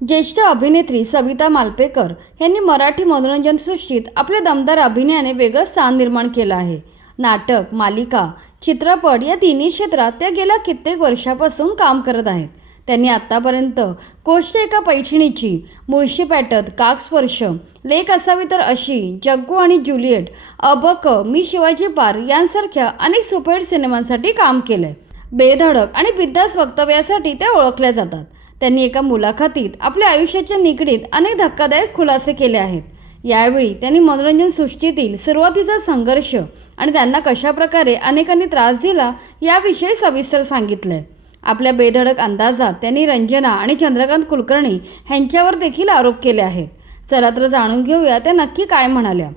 ज्येष्ठ अभिनेत्री सविता मालपेकर यांनी मराठी मनोरंजन सृष्टीत आपल्या दमदार अभिनयाने वेगळं स्थान निर्माण केलं आहे. नाटक, मालिका, चित्रपट या तिन्ही क्षेत्रात त्या गेल्या कित्येक वर्षापासून काम करत आहेत. त्यांनी आत्तापर्यंत गोष्ट एका पैठणीची, मुळशी पेटत, काकस्पर्श, लेक असावी तर अशी, जग्गू आणि ज्युलियट, अबक, मी शिवाजी पार यांसारख्या अनेक सुपरहिट सिनेमांसाठी काम केलंय. बेधडक आणि बिनधास्त वक्तव्यासाठी त्या ओळखल्या जातात. त्यांनी एका मुलाखतीत आपल्या आयुष्याच्या निगडीत अनेक धक्कादायक खुलासे केले आहेत. यावेळी त्यांनी मनोरंजन सृष्टीतील सुरुवातीचा संघर्ष आणि त्यांना कशाप्रकारे अनेकांनी त्रास दिला याविषयी सविस्तर सांगितलंय. आपल्या बेधडक अंदाजात त्यांनी रंजना आणि चंद्रकांत कुलकर्णी यांच्यावर देखील आरोप केले आहेत. चला तर जाणून घेऊया त्या नक्की काय म्हणाल्या.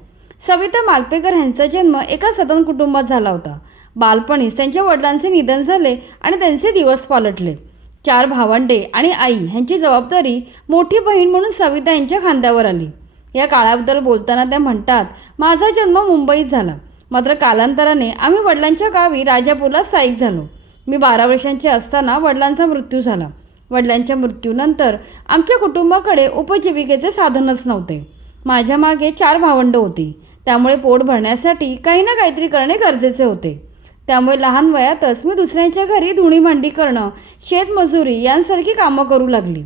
सविता मालपेकर यांचा जन्म एका सधन कुटुंबात झाला होता. बालपणीच त्यांच्या वडिलांचे निधन झाले आणि त्यांचे दिवस पालटले. 4 भावंडे आणि आई ह्यांची जबाबदारी मोठी बहीण म्हणून सविता यांच्या खांद्यावर आली. या काळाबद्दल बोलताना त्या म्हणतात, माझा जन्म मुंबईत झाला, मात्र कालांतराने आम्ही वडिलांच्या गावी राजापूरला स्थायिक झालो. मी 12 वर्षांचे असताना वडिलांचा मृत्यू झाला. वडिलांच्या मृत्यूनंतर आमच्या कुटुंबाकडे उपजीविकेचे साधनच नव्हते. माझ्या मागे 4 भावंडं होती, त्यामुळे पोट भरण्यासाठी काही ना काहीतरी करणे गरजेचे होते. त्यामुळे लहान वयातच मी दुसऱ्यांच्या घरी धुणी भांडी करणं, शेतमजुरी यांसारखी कामं करू लागली.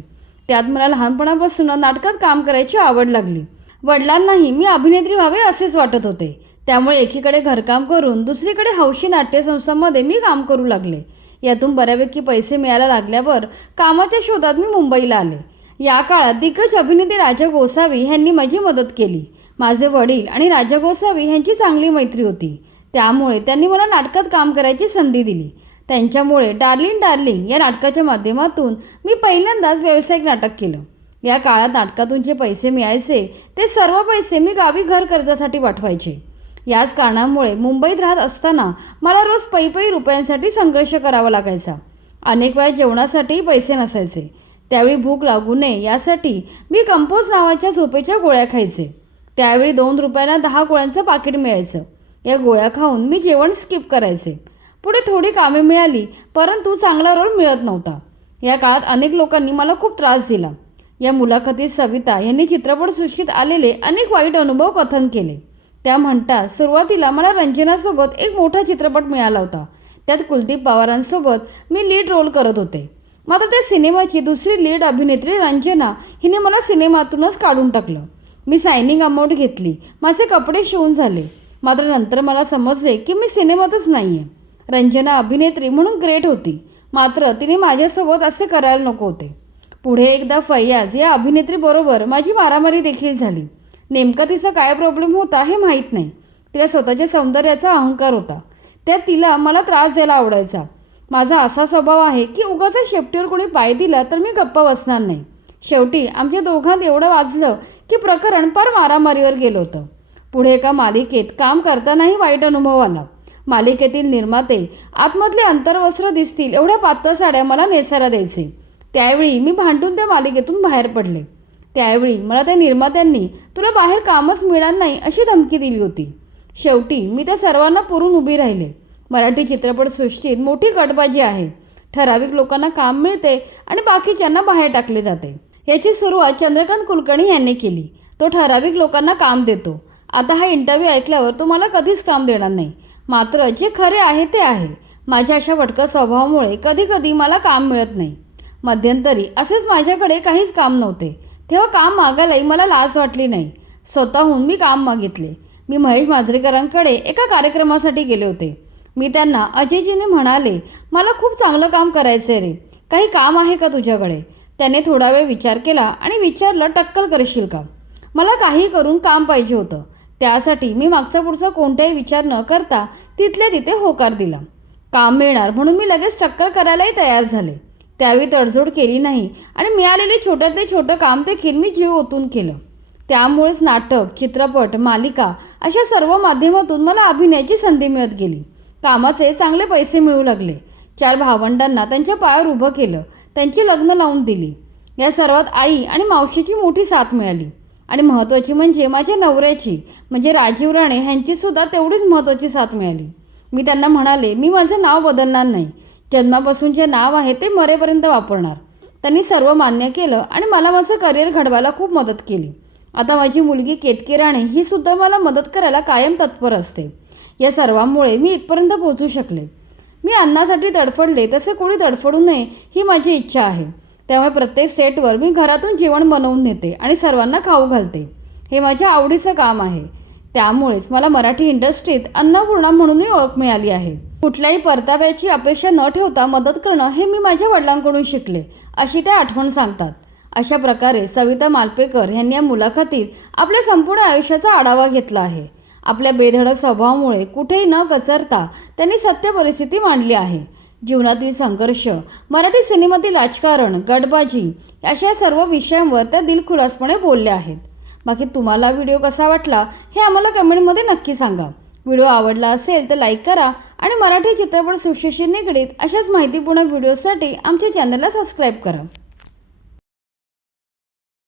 त्यात मला लहानपणापासून नाटकात काम करायची आवड लागली. वडिलांनाही मी अभिनेत्री व्हावे असेच वाटत होते. त्यामुळे एकीकडे घरकाम करून दुसरीकडे हौशी नाट्यसंस्थांमध्ये मी काम करू लागले. यातून बऱ्यापैकी पैसे मिळायला लागल्यावर कामाच्या शोधात मी मुंबईला आले. या काळात दिग्गज अभिनेते राजा गोसावी यांनी माझी मदत केली. माझे वडील आणि राजा गोसावी यांची चांगली मैत्री होती, त्यामुळे त्यांनी मला नाटकात काम करायची संधी दिली. त्यांच्यामुळे डार्लिंग डार्लिंग या नाटकाच्या माध्यमातून मी पहिल्यांदाच व्यावसायिक नाटक केलं. या काळात नाटकातून जे पैसे मिळायचे ते सर्व पैसे मी गावी घर कर्जासाठी पाठवायचे. याच कारणामुळे मुंबईत राहत असताना मला रोज पै रुपयांसाठी संघर्ष करावा लागायचा. अनेक वेळा जेवणासाठीही पैसे नसायचे. त्यावेळी भूक लागू नये यासाठी मी कंपोज नावाच्या झोपेच्या गोळ्या खायचे. त्यावेळी 2 रुपयांना 10 गोळ्यांचं पाकिट मिळायचं. या गोळ्या खाऊन मी जेवण स्किप करायचे. पुढे थोडी कामे मिळाली, परंतु चांगला रोल मिळत नव्हता. या काळात अनेक लोकांनी मला खूप त्रास दिला. या मुलाखतीत सविता यांनी चित्रपटसृष्टीत आलेले अनेक वाईट अनुभव कथन केले. त्या म्हणतात, सुरुवातीला मला रंजनासोबत एक मोठा चित्रपट मिळाला होता. त्यात कुलदीप पवारांसोबत मी लीड रोल करत होते. मात्र त्या सिनेमाची दुसरी लीड अभिनेत्री रंजना हिने मला सिनेमातूनच काढून टाकलं. मी सायनिंग अमाऊंट घेतली, माझे कपडे शिवून झाले. मात्र नंतर मला समजले की मी सिनेमातच नाही आहे. रंजना अभिनेत्री म्हणून ग्रेट होती, मात्र तिने माझ्यासोबत असे करायला नको होते. पुढे एकदा फैयाज या अभिनेत्रीबरोबर माझी मारामारी देखील झाली. नेमका तिचा काय प्रॉब्लेम होता हे माहीत नाही. तिला स्वतःच्या सौंदर्याचा अहंकार होता. त्यात तिला मला त्रास द्यायला आवडायचा. माझा असा स्वभाव आहे की उगाच शेपटीवर कोणी पाय दिला तर मी गप्पा बसणार नाही. शेवटी आमच्या दोघांत एवढं वाजलं की प्रकरण पार मारामारीवर गेलं होतं. पुढे एका मालिकेत काम करतानाही वाईट अनुभव आला. मालिकेतील निर्माते आतमधले अंतर्वस्त्र दिसतील एवढ्या पातळ साड्या मला नेसायला द्यायचे. त्यावेळी मी भांडून त्या मालिकेतून बाहेर पडले. त्यावेळी मला त्या निर्मात्यांनी तुला बाहेर कामच मिळणार नाही अशी धमकी दिली होती. शेवटी मी त्या सर्वांना पुरून उभी राहिले. मराठी चित्रपटसृष्टीत मोठी गटबाजी आहे. ठराविक लोकांना काम मिळते आणि बाकीच्यांना बाहेर टाकले जाते. याची सुरुवात चंद्रकांत कुलकर्णी यांनी केली. तो ठराविक लोकांना काम देतो. आता हा इंटरव्ह्यू ऐकल्यावर तो मला कधीच काम देणार नाही. मात्र जे खरे आहे ते आहे. माझ्या अशा भटका स्वभावामुळे कधी कधी मला काम मिळत नाही. मध्यंतरी असेच माझ्याकडे काहीच काम नव्हते. तेव्हा काम मागायलाही मला लाज वाटली नाही. स्वतःहून मी काम मागितले. मी महेश मांजरेकरांकडे एका कार्यक्रमासाठी गेले होते. मी त्यांना अजयजीने म्हणाले, मला खूप चांगलं काम करायचं आहे रे, काही काम आहे का तुझ्याकडे? त्याने थोडा वेळ विचार केला आणि विचारलं, टक्कल करशील का? मला काही करून काम पाहिजे होतं. त्यासाठी मी मागचा पुढचा कोणताही विचार न करता तिथल्या तिथे होकार दिला. काम मिळणार म्हणून मी लगेच टक्कल करायलाही तयार झाले. त्यावेळी तडजोड केली नाही आणि मिळालेले छोट्यातले छोटं काम देखील मी जीव ओतून केलं. त्यामुळेच नाटक, चित्रपट, मालिका अशा सर्व माध्यमातून मला अभिनयाची संधी मिळत गेली. कामाचे चांगले पैसे मिळू लागले. 4 भावंडांना त्यांच्या पायावर उभं केलं. त्यांची लग्न लावून दिली. या सर्वात आई आणि मावशीची मोठी साथ मिळाली. आणि महत्त्वाची म्हणजे माझ्या नवऱ्याची म्हणजे राजीव राणे ह्यांचीसुद्धा तेवढीच महत्त्वाची साथ मिळाली. मी त्यांना म्हणाले, मी माझं नाव बदलणार नाही. जन्मापासून जे नाव आहे ते मरेपर्यंत वापरणार. त्यांनी सर्व मान्य केलं आणि मला माझं करिअर घडवायला खूप मदत केली. आता माझी मुलगी केतकी राणे ही सुद्धा मला मदत करायला कायम तत्पर असते. या सर्वांमुळे मी इथपर्यंत पोहोचू शकले. मी अन्नासाठी तडफडले तसे कोणी तडफडू नये ही माझी इच्छा आहे. त्यामुळे प्रत्येक सेटवर मी घरातून जेवण बनवून नेते आणि सर्वांना खाऊ घालते. हे माझ्या आवडीचं काम आहे. त्यामुळेच मला मराठी इंडस्ट्रीत अन्नपूर्णा म्हणूनही ओळख मिळाली आहे. कुठल्याही परताव्याची अपेक्षा न ठेवता मदत करणं हे मी माझ्या वडिलांकडून शिकले, अशी ते आठवण सांगतात. अशा प्रकारे सविता मालपेकर यांनी या मुलाखतीत आपल्या संपूर्ण आयुष्याचा आढावा घेतला आहे. आपल्या बेधडक स्वभावामुळे कुठेही न कचरता त्यांनी सत्य परिस्थिती मांडली आहे. जीवनातील संघर्ष, मराठी सिनेमातील राजकारण, गटबाजी अशा सर्व विषयांवर त्या दिलखुलासपणे बोलल्या आहेत. बाकी तुम्हाला व्हिडिओ कसा वाटला हे आम्हाला कमेंटमध्ये नक्की सांगा. व्हिडिओ आवडला असेल तर लाईक करा आणि मराठी चित्रपट सृष्टीशी निगडीत अशाच माहितीपूर्ण व्हिडिओसाठी आमच्या चॅनलला सबस्क्राईब करा.